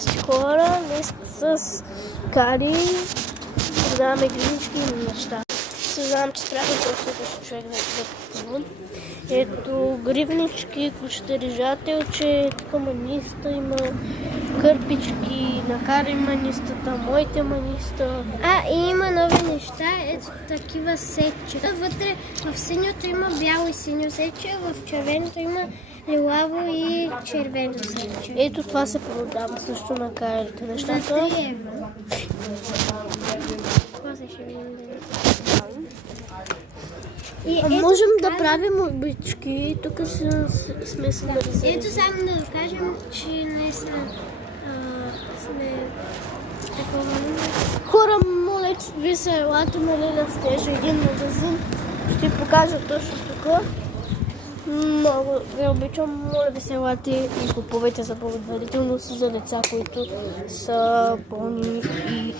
здрасти хора, днес с Кали продаваме гривнички и неща. Съзнавам, че трябва да следващ човек да купува. Ето гривнички, ключодържателче, тук маниста има, кърпички, накара манистата, моите маниста. И има нови неща, ето такива сетчета. Вътре в синьото има бяло и синьо сетче, в червеното има лилаво и червено сетче. Ето това се продава също на карите нещата. За 3 евро. После ще видим Можем да правим обички, тук сме се нарисали. Ето само да кажем, че наистина сме такова. Хора, моля, ви се елате, нали, да стежа един магазин. Ще покажа точно тук. Много ви обичам, моля ви се елате и купувайте за благотворителност за деца, които са болни и